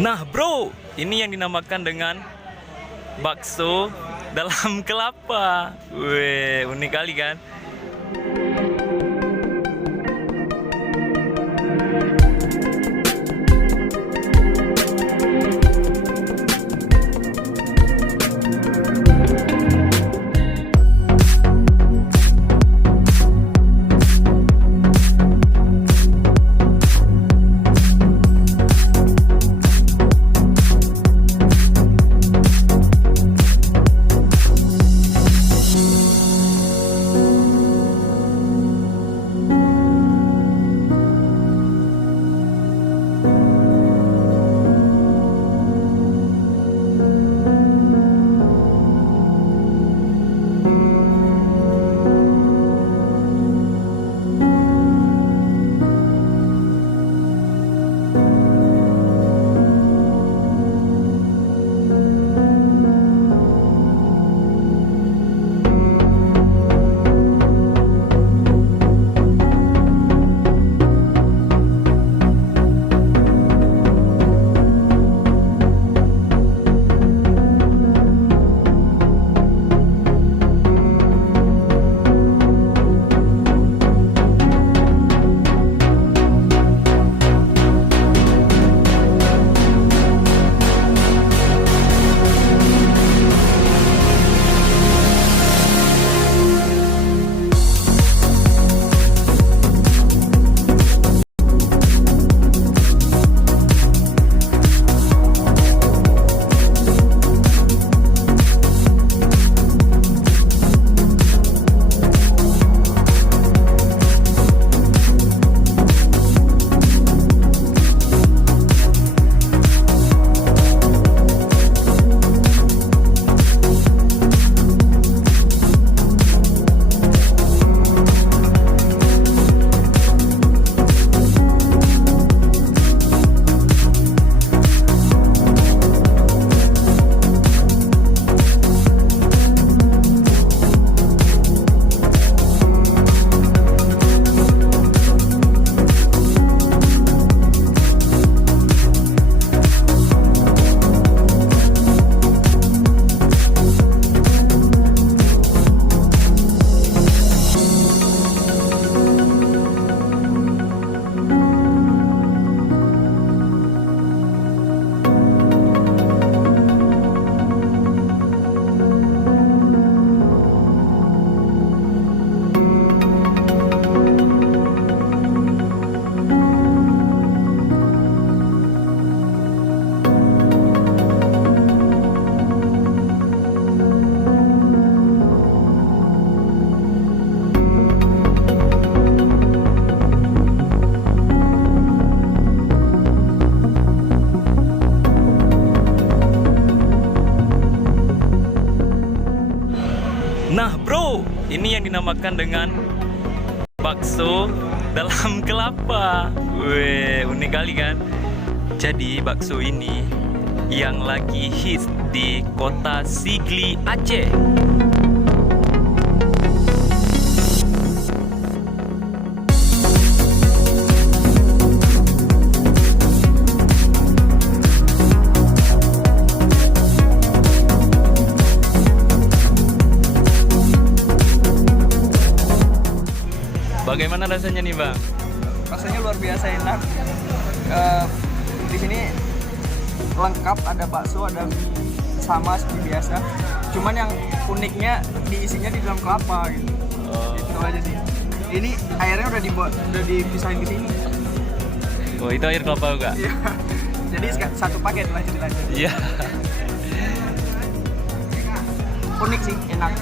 Nah bro, ini yang dinamakan dengan bakso dalam kelapa. Wih, unik kali kan? Nah bro, ini yang dinamakan dengan bakso dalam kelapa. Wih, unik kali kan? Jadi bakso ini yang lagi hits di kota Sigli, Aceh. Bagaimana rasanya nih bang? Rasanya luar biasa enak. Di sini lengkap, ada bakso, ada mie, sama seperti biasa. Cuman yang uniknya diisinya di dalam kelapa gitu. Itu aja sih. Ini airnya udah dipisahin di sini. Oh itu air kelapa juga? Iya. Jadi satu paket lanjut. Iya. Unik sih, enak.